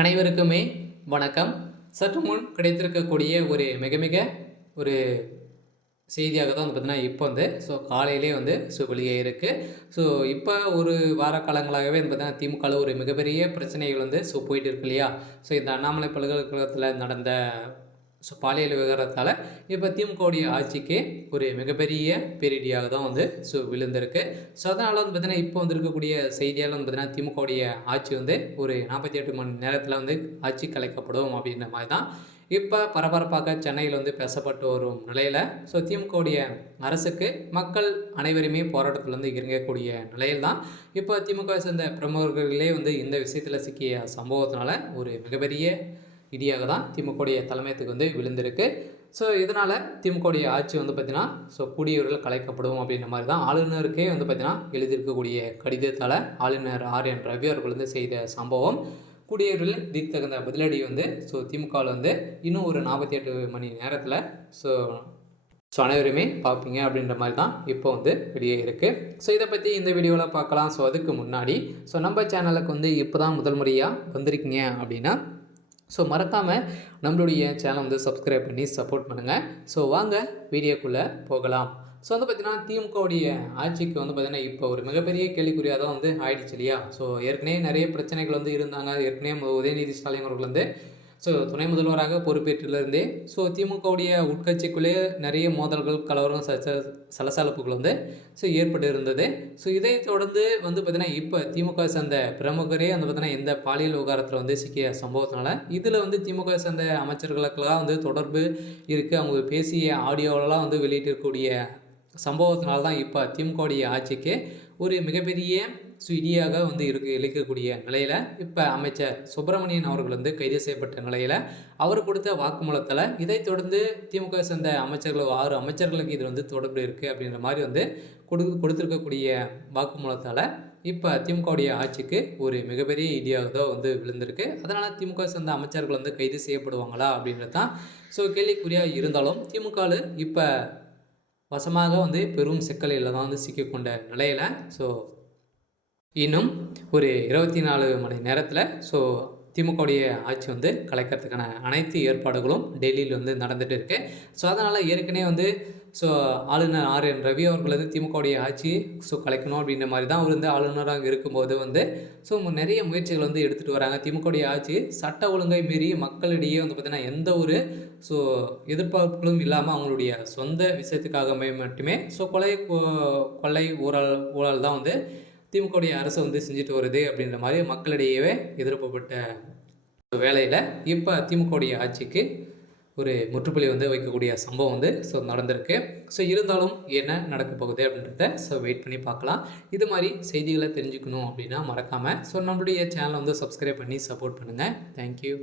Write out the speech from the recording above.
அனைவருக்குமே வணக்கம். சற்று முன் கிடைத்திருக்கக்கூடிய ஒரு மிக மிக ஒரு செய்தியாக தான் பார்த்தீங்கன்னா, இப்போ காலையிலே வெளியே இருக்கு. ஸோ இப்போ ஒரு வார காலங்களாகவே பார்த்தீங்கன்னா, திமுகல ஒரு மிகப்பெரிய பிரச்சனைகள் போயிட்டு இருக்கு இல்லையா? ஸோ இந்த அண்ணாமலை பல்கலைக்கழகத்தில நடந்த பாலியல் விவகாரத்தால இப்போ திமுகவுடைய ஆட்சிக்கு ஒரு மிகப்பெரிய பேரிடியாக தான் விழுந்திருக்கு. ஸோ அதனால பார்த்தீங்கன்னா, இப்போ வந்திருக்கக்கூடிய செய்தியால பார்த்தீங்கன்னா, திமுகவுடைய ஆட்சி ஒரு 48 மணி நேரத்தில ஆட்சி கலைக்கப்படும் அப்படின்ற மாரி தான் இப்ப பரபரப்பாக சென்னையில் பேசப்பட்டு வரும் நிலையில, திமுகவுடைய அரசுக்கு மக்கள் அனைவருமே போராட்டத்தில் இறங்கக்கூடிய நிலையில் தான், இப்போ திமுகவை சேர்ந்த பிரமுகர்களே இந்த விஷயத்துல சிக்கிய சம்பவத்தினால ஒரு மிகப்பெரிய இடியாக தான் திமுகவுடைய தலைமையத்துக்கு விழுந்திருக்கு. ஸோ இதனால் திமுகவுடைய ஆட்சி பார்த்தீங்கன்னா, கூடியவர்கள் கலைக்கப்படும் அப்படின்ற மாதிரி தான் ஆளுநருக்கே பார்த்தீங்கன்னா எழுதியிருக்கக்கூடிய கடிதத்தால் ஆளுநர் ஆர்.என். ரவி அவர்கள் செய்த சம்பவம். கூடியவர்கள் இதுக்கு தகுந்த பதிலடி திமுகவில் இன்னும் ஒரு 48 மணி நேரத்தில் அனைவருமே பார்ப்பீங்க அப்படின்ற மாதிரி தான் இப்போ வெளியே இருக்குது. ஸோ இதை பற்றி இந்த வீடியோவில் பார்க்கலாம். ஸோ அதுக்கு முன்னாடி நம்ம சேனலுக்கு இப்போ தான் முதல் முறையாக வந்திருக்கீங்க அப்படின்னா மறக்காமல் நம்மளுடைய சேனலை சப்ஸ்கிரைப் பண்ணி சப்போர்ட் பண்ணுங்கள். ஸோ வாங்க வீடியோக்குள்ளே போகலாம். ஸோ பார்த்தீங்கன்னா, திமுகவுடைய ஆட்சிக்கு பார்த்தீங்கன்னா, இப்போ ஒரு மிகப்பெரிய கேள்விக்குறியாக தான் ஆயிடுச்சு இல்லையா? ஸோ ஏற்கனவே நிறைய பிரச்சனைகள் இருந்தாங்க. ஏற்கனவே உதயநிதி ஸ்டாலின் அவர்கள் துணை முதல்வராக பொறுப்பேற்றிலிருந்தே திமுகவுடைய உட்கட்சிக்குள்ளே நிறைய மோதல்கள், கலவரம், சலசலப்புகள் ஏற்பட்டு இருந்தது. இதை தொடர்ந்து பார்த்தீங்கன்னா, இப்போ திமுக சேர்ந்த பிரமுகரே பார்த்தீங்கன்னா, இந்த பாலியல் விவகாரத்தில் சிக்கிய சம்பவத்தினால இதில் திமுக சேர்ந்த அமைச்சர்களுக்கெல்லாம் தொடர்பு இருக்குது. அவங்க பேசிய ஆடியோவெல்லாம் வெளியிட்டிருக்கக்கூடிய சம்பவத்தினால தான் இப்போ திமுகவுடைய ஆட்சிக்கு ஒரு மிகப்பெரிய இடியாக இழைக்கக்கூடிய நிலையில் இப்போ அமைச்சர் சுப்பிரமணியன் அவர்கள் கைது செய்யப்பட்ட நிலையில் அவர் கொடுத்த வாக்குமூலத்தில் இதை தொடர்ந்து திமுக சேர்ந்த அமைச்சர்கள் 6 அமைச்சர்களுக்கு இது தொடர்பு இருக்குது அப்படின்ற மாதிரி கொடுத்துருக்கக்கூடிய வாக்குமூலத்தால் இப்போ திமுகவுடைய ஆட்சிக்கு ஒரு மிகப்பெரிய இடியாக தான் விழுந்திருக்கு. அதனால் திமுக சேர்ந்த அமைச்சர்கள் கைது செய்யப்படுவாங்களா அப்படின்றது தான் கேள்விக்குறியாக இருந்தாலும் திமுகவில் இப்போ வசமாக பெரும் சிக்கலில் தான் சிக்கிக்கொண்ட நிலையில் இன்னும் ஒரு 24 மணி நேரத்தில் திமுகவுடைய ஆட்சி கலைக்கிறதுக்கான அனைத்து ஏற்பாடுகளும் டெல்லியில் நடந்துகிட்டு இருக்குது. அதனால் ஏற்கனவே ஆளுநர் ஆர்.என். ரவி அவர்கள் திமுகவுடைய ஆட்சி கலைக்கணும் அப்படின்ற மாதிரி தான் அவர் ஆளுநராக இருக்கும்போது நிறைய முயற்சிகள் எடுத்துகிட்டு வராங்க. திமுகவுடைய ஆட்சி சட்ட ஒழுங்கை மீறி மக்களிடையே பார்த்திங்கன்னா எந்த ஒரு எதிர்பார்ப்புகளும் இல்லாமல் அவங்களுடைய சொந்த விஷயத்துக்காக மட்டுமே கொள்ளை ஊழல் தான் திமுகவுடைய அரசு செஞ்சுட்டு வருது அப்படின்ற மாதிரி மக்களிடையே எதிர்பார்க்கப்பட்ட வேலையில் இப்போ திமுகவுடைய ஆட்சிக்கு ஒரு முற்றுப்புள்ளி வைக்கக்கூடிய சம்பவம் நடந்திருக்கு. இருந்தாலும் என்ன நடக்க போகுது அப்படின்றத வெயிட் பண்ணி பார்க்கலாம். இது மாதிரி செய்திகளை தெரிஞ்சுக்கணும் அப்படின்னா மறக்காமல் நம்மளுடைய சேனலை சப்ஸ்கிரைப் பண்ணி சப்போர்ட் பண்ணுங்கள். தேங்க்யூ.